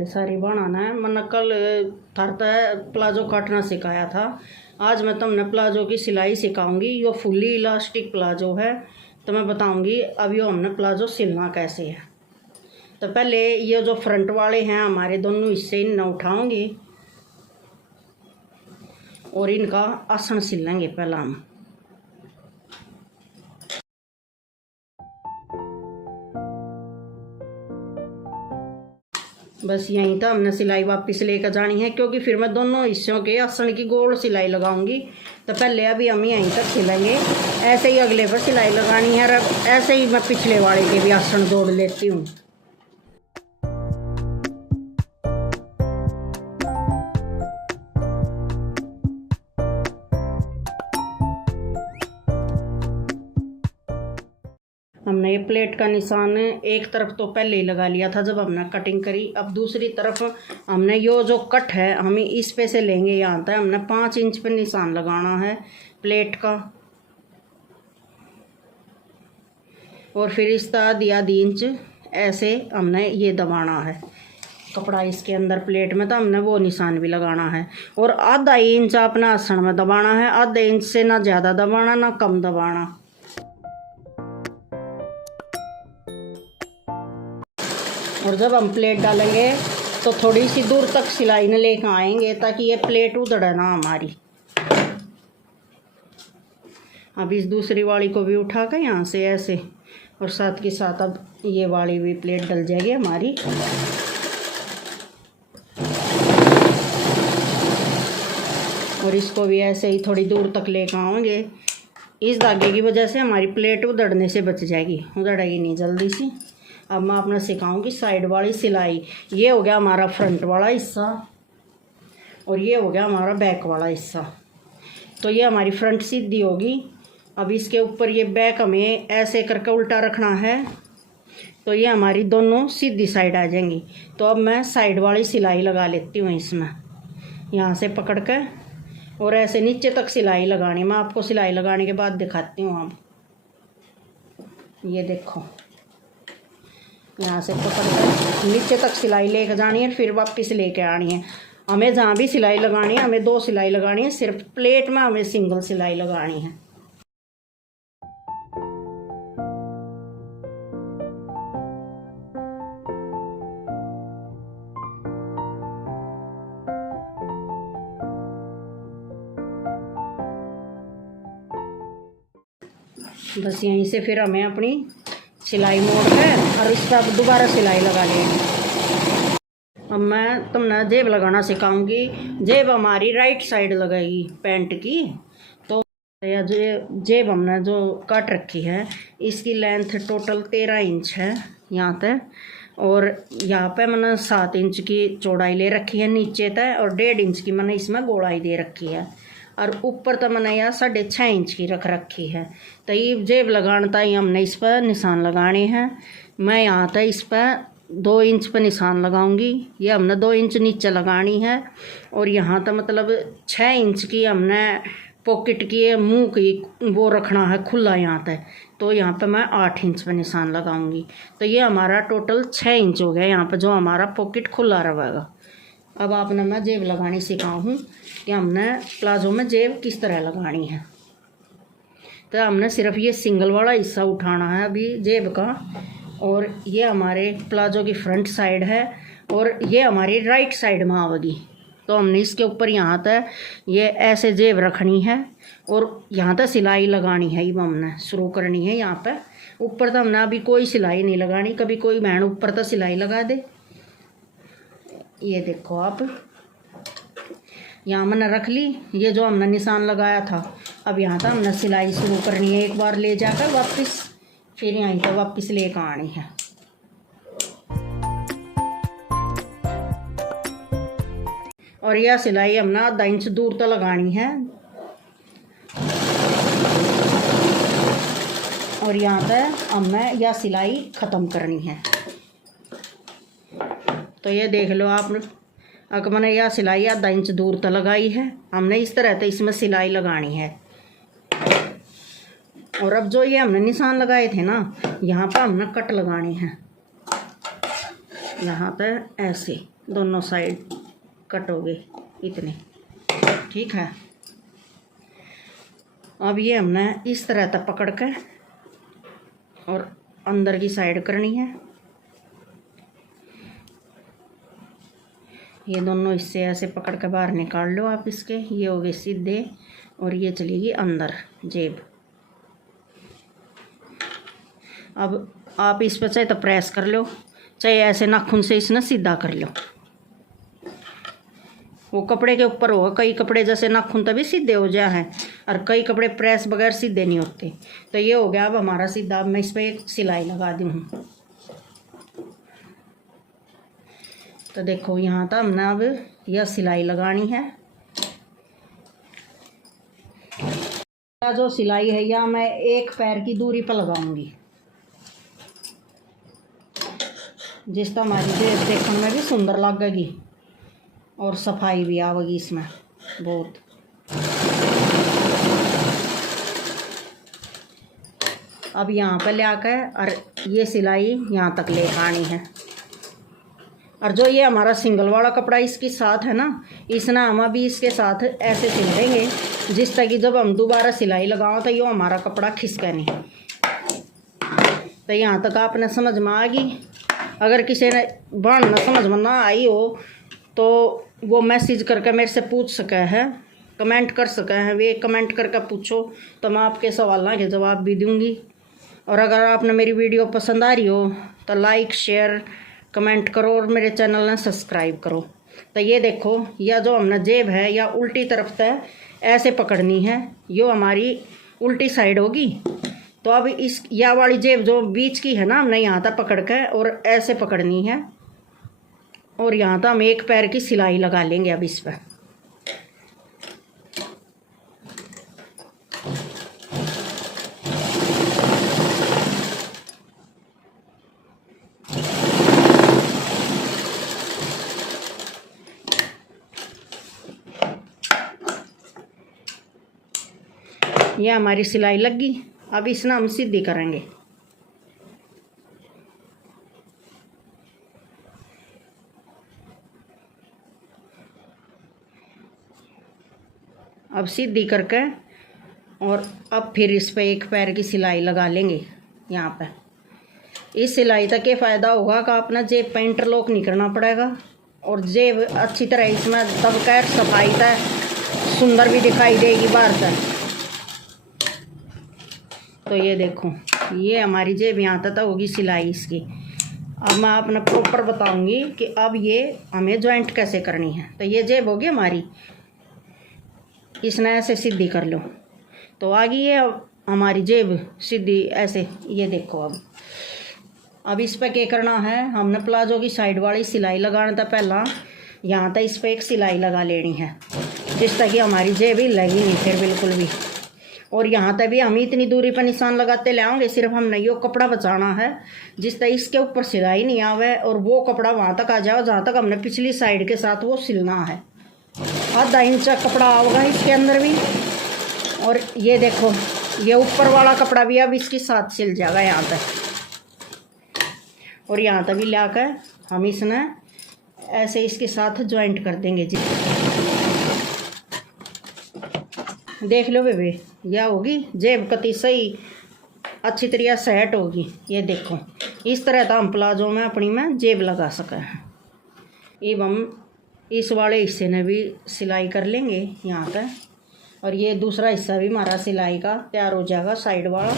बड़े सारी बनाना है। मैंने कल थारता प्लाजो काटना सिखाया था। आज मैं तुमने प्लाजो की सिलाई सिखाऊंगी। ये फुल्ली इलास्टिक प्लाजो है, तो मैं बताऊंगी अब ये हमने प्लाजो सिलना कैसे है। तो पहले ये जो फ्रंट वाले हैं हमारे दोनों हिस्से इन्हें उठाऊंगी और इनका आसन सिल लेंगे पहला हम। बस यहीं था हमने सिलाई वापस लेकर जानी है, क्योंकि फिर मैं दोनों हिस्सों के आसन की गोल सिलाई लगाऊंगी। तो पहले अभी हम यहीं तक सिलेंगे, ऐसे ही अगले पर सिलाई लगानी है। और ऐसे ही मैं पिछले वाले के भी आसन जोड़ लेती हूँ। हमने ये प्लेट का निशान एक तरफ तो पहले ही लगा लिया था जब हमने कटिंग करी। अब दूसरी तरफ हमने यो जो कट है हमें इस पे से लेंगे, यहाँ तक हमने 5 इंच पे निशान लगाना है प्लेट का। और फिर इस तरह आधी इंच ऐसे हमने ये दबाना है कपड़ा इसके अंदर प्लेट में, तो हमने वो निशान भी लगाना है। और आधा इंच अपना आसन में दबाना है, आधे इंच से ना ज़्यादा दबाना ना कम दबाना। और जब हम प्लेट डालेंगे तो थोड़ी सी दूर तक सिलाई न लेकर आएंगे ताकि ये प्लेट उधड़े ना हमारी। अब इस दूसरी वाली को भी उठा कर यहाँ से ऐसे, और साथ के साथ अब ये वाली भी प्लेट डल जाएगी हमारी। और इसको भी ऐसे ही थोड़ी दूर तक लेकर आएंगे। इस धागे की वजह से हमारी प्लेट उधड़ने से बच जाएगी, उधड़ेगी नहीं जल्दी सी। अब मैं अपना सिखाऊंगी साइड वाली सिलाई। ये हो गया हमारा फ्रंट वाला हिस्सा और ये हो गया हमारा बैक वाला हिस्सा। तो ये हमारी फ्रंट सीधी होगी। अब इसके ऊपर ये बैक हमें ऐसे करके उल्टा रखना है, तो ये हमारी दोनों सीधी साइड आ जाएंगी। तो अब मैं साइड वाली सिलाई लगा लेती हूँ इसमें, यहाँ से पकड़ कर और ऐसे नीचे तक सिलाई लगानी। मैं आपको सिलाई लगाने के बाद दिखाती हूँ। अब ये देखो, यहाँ से पकड़ कर नीचे तक सिलाई लेकर जानी है, फिर वापस लेके आनी है। हमें जहाँ भी सिलाई लगानी है हमें 2 सिलाई लगानी है, सिर्फ प्लेट में हमें सिंगल सिलाई लगानी है। बस यहीं से फिर हमें अपनी सिलाई मोड़ है और इस पर दोबारा सिलाई लगा लेंगे। अब मैं तुमने जेब लगाना सिखाऊंगी। जेब हमारी राइट साइड लगेगी पैंट की। तो यह जेब हमने जो काट रखी है इसकी लेंथ टोटल 13 इंच है यहाँ तक। और यहाँ पे मैंने 7 इंच की चौड़ाई ले रखी है नीचे तक, और 1.5 इंच की मैंने इसमें गोलाई दे रखी है। और ऊपर तो मैंने यहाँ 6.5 इंच की रख रखी है। तो ये जेब लगाना ही हमने इस पर निशान लगाने हैं। मैं यहाँ तक इस पर 2 इंच पर निशान लगाऊंगी। ये हमने 2 इंच नीचे लगानी है। और यहाँ तो मतलब 6 इंच की हमने पॉकेट की मुंह की वो रखना है खुला यहाँ तक। तो यहाँ पे मैं 8 इंच पर निशान लगाऊंगी। तो ये हमारा टोटल 6 इंच हो गया यहाँ पर जो हमारा पॉकेट खुला रहेगा। अब आपने मैं जेब लगानी सिखाऊँ हूँ कि हमने प्लाजो में जेब किस तरह लगानी है। तो हमने सिर्फ ये सिंगल वाला हिस्सा उठाना है अभी जेब का। और ये हमारे प्लाजो की फ्रंट साइड है और ये हमारी राइट साइड में आवेगी। तो हमने इसके ऊपर यहाँ तक ये ऐसे जेब रखनी है और यहाँ तक सिलाई लगानी है। ये हमने शुरू करनी है यहाँ पर। ऊपर तो हमने अभी कोई सिलाई नहीं लगानी। कभी कोई बहन ऊपर तो सिलाई लगा दे। ये देखो आप, यहाँ मैंने रख ली ये जो हमने निशान लगाया था। अब यहाँ तक हमने सिलाई शुरू करनी है, एक बार ले जाकर वापस, फिर यहीं तक वापस लेकर आनी है। और यह सिलाई हमने आधा इंच दूर तक लगानी है। और यहाँ तक हमें यह सिलाई ख़त्म करनी है। तो ये देख लो आप, अगर मैंने यह सिलाई आधा इंच दूर तक लगाई है। हमने इस तरह से इसमें सिलाई लगानी है। और अब जो ये हमने निशान लगाए थे ना, यहाँ पर हमने कट लगानी है। यहाँ पर ऐसे दोनों साइड कट हो गए इतने, ठीक है। अब ये हमने इस तरह तक पकड़ के और अंदर की साइड करनी है। ये दोनों हिस्से ऐसे पकड़ के बाहर निकाल लो आप इसके, ये हो गए सीधे और ये चलेगी अंदर जेब। अब आप इस पर चाहे तो प्रेस कर लो, चाहे ऐसे नाखून से इसने सीधा कर लो। वो कपड़े के ऊपर होगा, कई कपड़े जैसे नाखून तभी सीधे हो जाए हैं और कई कपड़े प्रेस बगैर सीधे नहीं होते। तो ये हो गया अब हमारा सीधा। अब मैं इस पर एक सिलाई लगा दी हूँ। तो देखो यहाँ था हमने अब यह सिलाई लगानी है। जो सिलाई है यह मैं एक पैर की दूरी पर लगाऊंगी, जिससे हमारी ड्रेस देखने में भी सुंदर लगेगी और सफाई भी आवेगी इसमें बहुत। अब यहाँ पर ले आकर और ये सिलाई यहाँ तक ले आनी है। और जो ये हमारा सिंगल वाला कपड़ा इसके साथ है ना, इसना हम अभी इसके साथ ऐसे सिल देंगे जिस तरह की जब हम दोबारा सिलाई लगाओ तो ये हमारा कपड़ा खिसके नहीं। तो यहाँ तक आपने समझ में आ गई। अगर किसी ने बांधना समझ में ना आई हो तो वो मैसेज करके मेरे से पूछ सके है, कमेंट कर सके हैं। वे कमेंट करके पूछो तो मैं आपके सवालों के जवाब भी दूंगी। और अगर आपने मेरी वीडियो पसंद आ रही हो तो लाइक शेयर कमेंट करो और मेरे चैनल ने सब्सक्राइब करो। तो ये देखो, यह जो हमने जेब है या उल्टी तरफ से ऐसे पकड़नी है, यो हमारी उल्टी साइड होगी। तो अब इस या वाली जेब जो बीच की है ना, हमने यहाँ तक पकड़ के और ऐसे पकड़नी है और यहाँ तक हम एक पैर की सिलाई लगा लेंगे अब इस पर। यह हमारी सिलाई लग गई। अब इसने हम सीधी करेंगे। अब सीधी करके और अब फिर इस पे एक पैर की सिलाई लगा लेंगे यहाँ पे। इस सिलाई तक ये फ़ायदा होगा कि अपना जेब पे इंटरलॉक नहीं करना पड़ेगा और जेब अच्छी तरह इसमें दबकर सफाई से सुंदर भी दिखाई देगी बाहर से। तो ये देखो, ये हमारी जेब यहाँ तक होगी सिलाई इसकी। अब मैं आपने प्रॉपर बताऊंगी कि अब ये हमें जॉइंट कैसे करनी है। तो ये जेब होगी हमारी, इसने ऐसे सीधी कर लो तो आ गई ये हमारी जेब सीधी ऐसे। ये देखो अब इस पर क्या करना है, हमने प्लाजो की साइड वाली सिलाई लगाना था पहला। यहाँ तक इस पर एक सिलाई लगा लेनी है जिस तक कि हमारी जेब ही लगी नहीं फिर बिल्कुल भी। और यहाँ तक भी हम इतनी दूरी पर निशान लगाते ले आएंगे, सिर्फ हमने यो कपड़ा बचाना है जिस तक इसके ऊपर सिलाई नहीं आवे और वो कपड़ा वहाँ तक आ जाओ जहाँ तक हमने पिछली साइड के साथ वो सिलना है। आधा इंच कपड़ा आएगा इसके अंदर भी। और ये देखो, ये ऊपर वाला कपड़ा भी अब इसके साथ सिल जाएगा यहाँ तक। और यहाँ तक भी लाकर हम इसने ऐसे इसके साथ ज्वाइंट कर देंगे जी। देख लो बेबे, यह होगी जेब कती सही अच्छी तरह सेट होगी। ये देखो, इस तरह तो हम प्लाजो में अपनी में जेब लगा सके हैं। अब हम इस वाले हिस्से ने भी सिलाई कर लेंगे यहाँ तक और ये दूसरा हिस्सा भी हमारा सिलाई का तैयार हो जाएगा साइड वाला।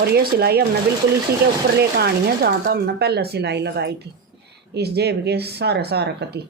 और ये सिलाई हमने बिल्कुल इसी के ऊपर लेकर आनी है जहाँ तक हमने पहले सिलाई लगाई थी इस जेब के सारा कती।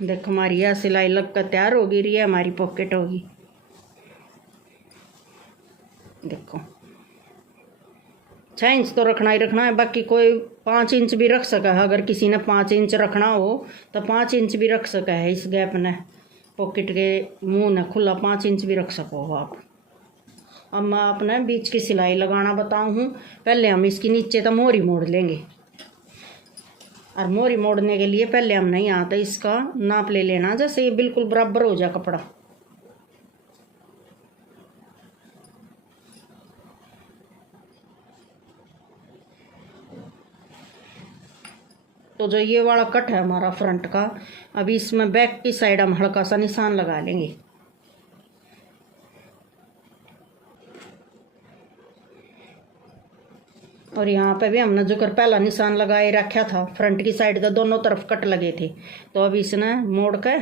देखो हमारी यह सिलाई लग कर तैयार होगी रही है, हमारी पॉकेट होगी। देखो 6 इंच तो रखना ही रखना है। बाकी कोई 5 इंच भी रख सका है, अगर किसी ने 5 इंच रखना हो तो 5 इंच भी रख सका है। इस गैप ने पॉकेट के मुंह ने खुला 5 इंच भी रख सको हो आप। अब मैं अपने बीच की सिलाई लगाना बताऊँ हूँ। पहले हम इसकी नीचे तो मोरी मोड़ लेंगे, और मोरी मोड़ने के लिए पहले हम नहीं आता इसका नाप ले लेना, जैसे ये बिल्कुल बराबर हो जाए कपड़ा। तो जो ये वाला कट है हमारा फ्रंट का, अभी इसमें बैक की साइड हम हल्का सा निशान लगा लेंगे। और यहाँ पे भी हमने जो कर पहला निशान लगाए रखा था, फ्रंट की साइड का दोनों तरफ कट लगे थे, तो अब इसने मोड़ के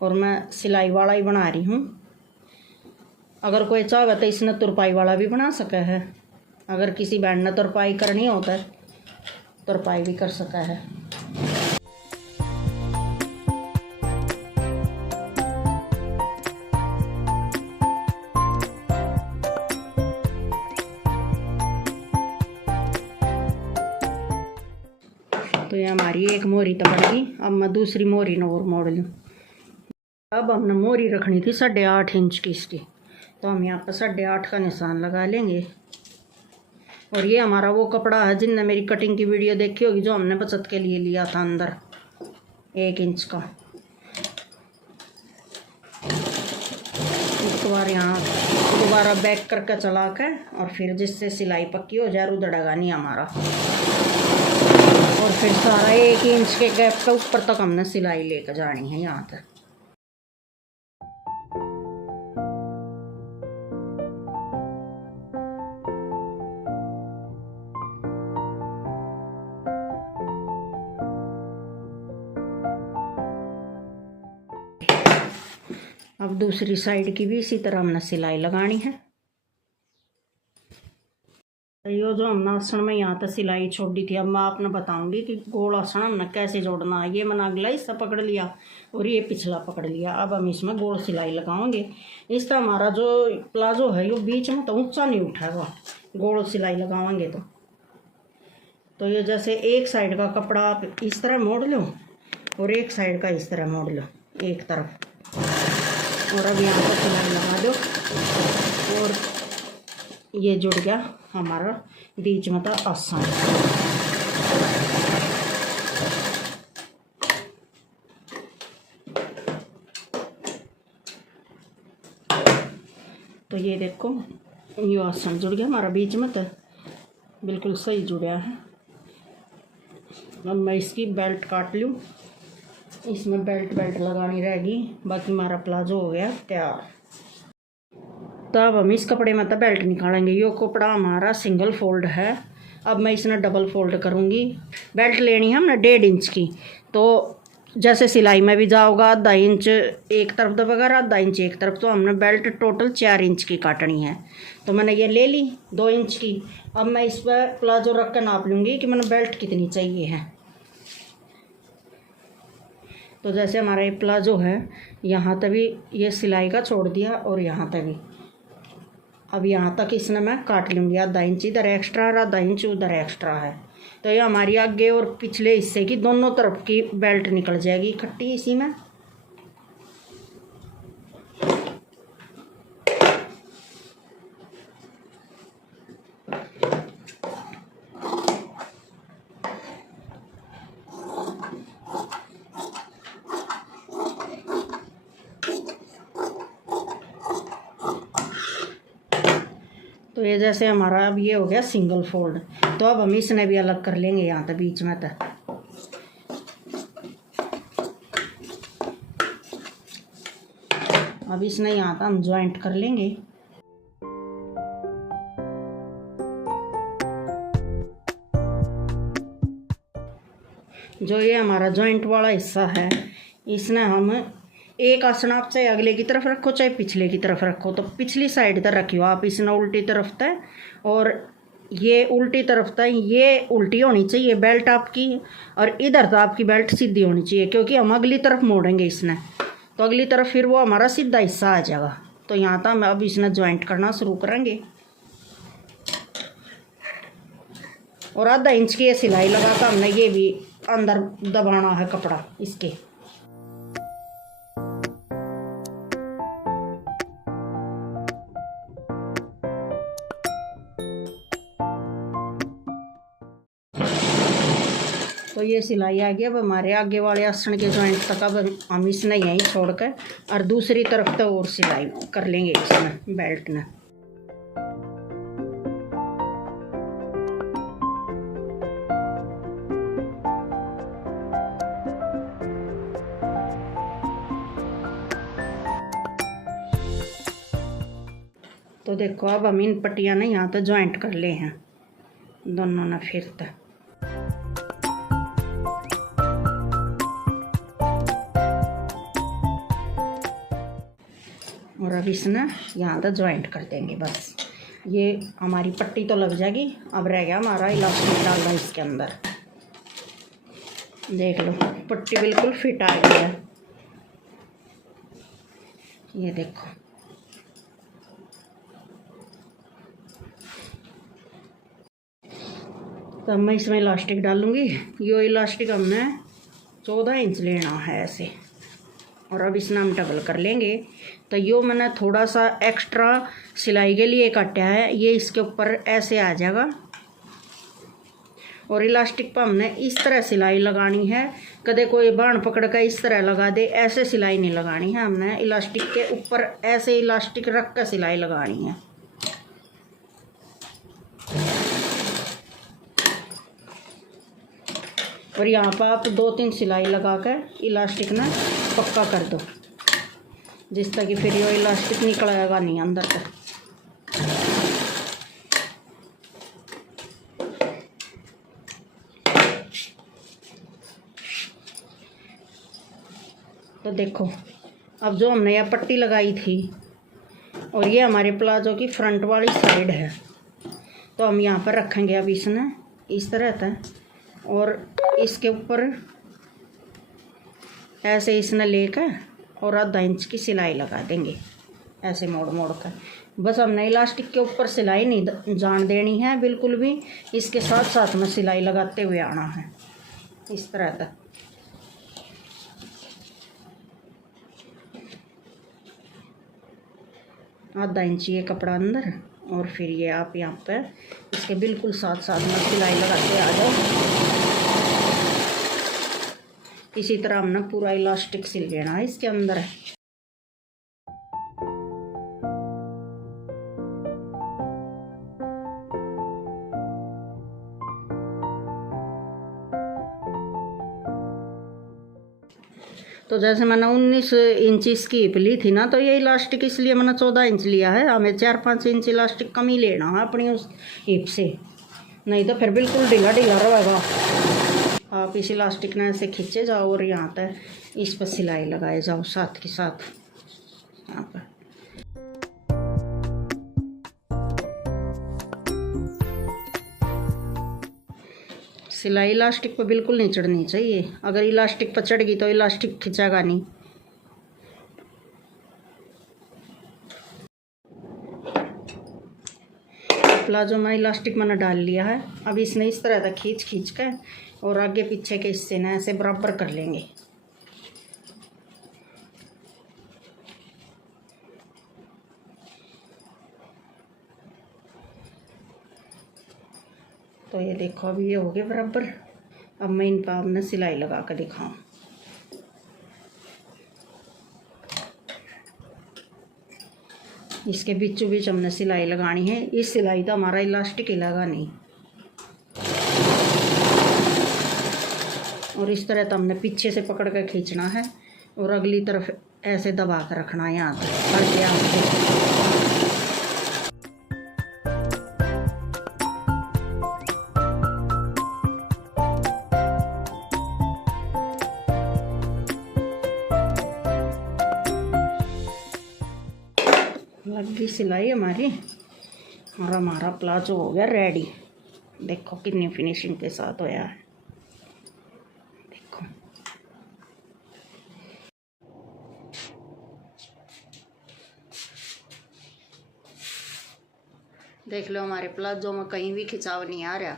और मैं सिलाई वाला ही बना रही हूँ। अगर कोई चाहे तो इसने तुरपाई वाला भी बना सका है। अगर किसी बैंड ने तुरपाई करनी होता है तुरपाई भी कर सका है। तो ये हमारी एक मोरी तो बन गई। अब मैं दूसरी मोरी न और मोड़ लूँ। अब हमने मोरी रखनी थी 8.5 इंच की इसकी, तो हम यहाँ पर 8.5 का निशान लगा लेंगे। और ये हमारा वो कपड़ा है जिनने मेरी कटिंग की वीडियो देखी होगी, जो हमने बचत के लिए लिया था अंदर 1 इंच का। एक बार यहाँ दोबारा बैक करके चला के और फिर जिससे सिलाई पक्की हो जाए, उधड़ेगा नहीं हमारा। और फिर सारा 1 इंच के गैप के ऊपर तक हमने सिलाई लेकर जानी है यहाँ तक। अब दूसरी साइड की भी इसी तरह हमने सिलाई लगानी है। यो जो हमने आसन में यहाँ तक सिलाई छोड़ दी थी, अब मैं आपने बताऊंगी कि गोल आसन हमने कैसे जोड़ना है। ये मैंने अगला हिस्सा पकड़ लिया और ये पिछला पकड़ लिया। अब हम इसमें गोल सिलाई लगाएंगे। इसका हमारा जो प्लाजो है ये बीच में तो ऊंचा नहीं उठाएगा, गोल सिलाई लगाएंगे तो ये जैसे एक साइड का कपड़ा आप इस तरह मोड़ लो और एक साइड का इस तरह मोड़ लो एक तरफ, और अब यहाँ पर सिलाई लगा दो और ये जुड़ गया हमारा बीच में था आसान। तो ये देखो ये आसन जुड़ गया हमारा बीच में, तो बिल्कुल सही जुड़ा है। अब मैं इसकी बेल्ट काट लूँ। इसमें बेल्ट लगानी रहेगी, बाकी हमारा प्लाजो हो गया तैयार। तब हम इस कपड़े में तो बेल्ट निकालेंगे। ये कपड़ा हमारा सिंगल फोल्ड है, अब मैं इसमें डबल फोल्ड करूँगी। बेल्ट लेनी है हमने 1.5 इंच की, तो जैसे सिलाई में भी जाओगा 1/2 इंच एक तरफ दबेगा, 1/2 इंच एक तरफ, तो हमने बेल्ट टोटल 4 इंच की काटनी है। तो मैंने ये ले ली 2 इंच की। अब मैं इस पर प्लाजो रख कर नाप लूँगी कि मैंने बेल्ट कितनी चाहिए है। तो जैसे हमारा ये प्लाजो है, यहाँ तक भी ये सिलाई का छोड़ दिया और यहाँ तक भी। अब यहाँ तक इसने मैं काट लूँगी, 1/2 इंच इधर एक्स्ट्रा है, 1/2 इंच उधर एक्स्ट्रा है। तो ये हमारी आगे और पिछले हिस्से की दोनों तरफ की बेल्ट निकल जाएगी इकट्ठी इसी में। तो ये जैसे हमारा अब ये हो गया सिंगल फोल्ड। तो अब हम इसने भी अलग कर लेंगे यहाँ तक बीच में तक। अब इसने यहाँ तक हम ज्वाइंट कर लेंगे। जो ये हमारा ज्वाइंट वाला हिस्सा है, इसने हम एक आसन आप चाहे अगले की तरफ रखो चाहे पिछले की तरफ रखो, तो पिछली साइड तक रखियो आप इसने उल्टी तरफ तक, और ये उल्टी तरफ तक ये उल्टी होनी चाहिए बेल्ट आपकी, और इधर तो आपकी बेल्ट सीधी होनी चाहिए, क्योंकि हम अगली तरफ मोड़ेंगे इसने, तो अगली तरफ फिर वो हमारा सीधा हिस्सा आ जाएगा। तो यहाँ तक हम अब इसने ज्वाइंट करना शुरू करेंगे। और आधा इंच की ये सिलाई लगा कर हमने ये भी अंदर दबाना है कपड़ा इसके। तो ये सिलाई आ गई। अब हमारे आगे वाले आसन के जॉइंट तक अब हम इसने यहीं छोड़कर और दूसरी तरफ तो और सिलाई कर लेंगे इसमें बेल्ट में। तो देखो अब हम इन पट्टियाँ ना यहाँ तो जॉइंट कर ले हैं दोनों ना फिर तक। और अब इसने यहाँ तक ज्वाइंट कर देंगे बस। ये हमारी पट्टी तो लग जाएगी। अब रह गया हमारा इलास्टिक डालना इसके अंदर। देख लो पट्टी बिल्कुल फिट आ गई है। ये देखो तो अब मैं इसमें इलास्टिक डालूँगी। यो इलास्टिक हमने 14 इंच लेना है ऐसे। और अब इसमें हम डबल कर लेंगे। तो यो मैंने थोड़ा सा एक्स्ट्रा सिलाई के लिए काटा है, ये इसके ऊपर ऐसे आ जाएगा। और इलास्टिक पर हमने इस तरह सिलाई लगानी है। कदे कोई बाण पकड़ कर इस तरह लगा दे, ऐसे सिलाई नहीं लगानी है। हमने इलास्टिक के ऊपर ऐसे इलास्टिक रख कर सिलाई लगानी है। और यहाँ पर आप 2-3 सिलाई लगा कर इलास्टिक ना पक्का कर दो, जिस तक कि फिर ये इलास्टिक निकलेगा नहीं अंदर तक। तो देखो अब जो हमने यह पट्टी लगाई थी और ये हमारे प्लाजो की फ्रंट वाली साइड है, तो हम यहाँ पर रखेंगे अब इसने इस तरह था। और इसके ऊपर ऐसे इसने लेकर और आधा इंच की सिलाई लगा देंगे ऐसे मोड़ मोड़ कर। बस हमने इलास्टिक के ऊपर सिलाई नहीं जान देनी है बिल्कुल भी, इसके साथ साथ में सिलाई लगाते हुए आना है इस तरह तक। आधा इंच ये कपड़ा अंदर और फिर ये आप यहाँ पर इसके बिल्कुल साथ साथ में सिलाई लगाते आ जाओ। इसी तरह हमने पूरा इलास्टिक सिल लेना है इसके अंदर। तो जैसे मैंने 19 इंच इसकी हिप ली थी ना, तो ये इलास्टिक इसलिए मैंने 14 इंच लिया है। हमें 4-5 इंच इलास्टिक कम ही लेना है अपनी उस हिप से, नहीं तो फिर बिल्कुल ढीला ढीला रहेगा। आप इस इलास्टिक ने ऐसे खींचे जाओ और यहाँ तक इस पर सिलाई लगाए जाओ साथ के साथ यहाँ पर। सिलाई इलास्टिक पर बिल्कुल नहीं चढ़नी चाहिए। अगर इलास्टिक पर चढ़ गई तो इलास्टिक खिंचेगा नहीं। प्लाजो में इलास्टिक मैंने डाल लिया है। अब इसने इस तरह तक खींच खींच कर और आगे पीछे के हिस्से ना ऐसे बराबर कर लेंगे। तो ये देखो अभी ये हो गए बराबर। अब मैं इन पर अपने सिलाई लगा कर दिखाऊँ। इसके बीचों बीच हमने सिलाई लगानी है। इस सिलाई तो हमारा इलास्टिक हिलेगा नहीं। और इस तरह तो हमने पीछे से पकड़ कर खींचना है और अगली तरफ ऐसे दबा कर रखना है यहाँ तक करके आपसे। लग गई सिलाई हमारी और हमारा प्लाजो हो गया रेडी। देखो कितनी फिनिशिंग के साथ होया है। देखो देख लो हमारे प्लाजो में कहीं भी खिंचाव नहीं आ रहा।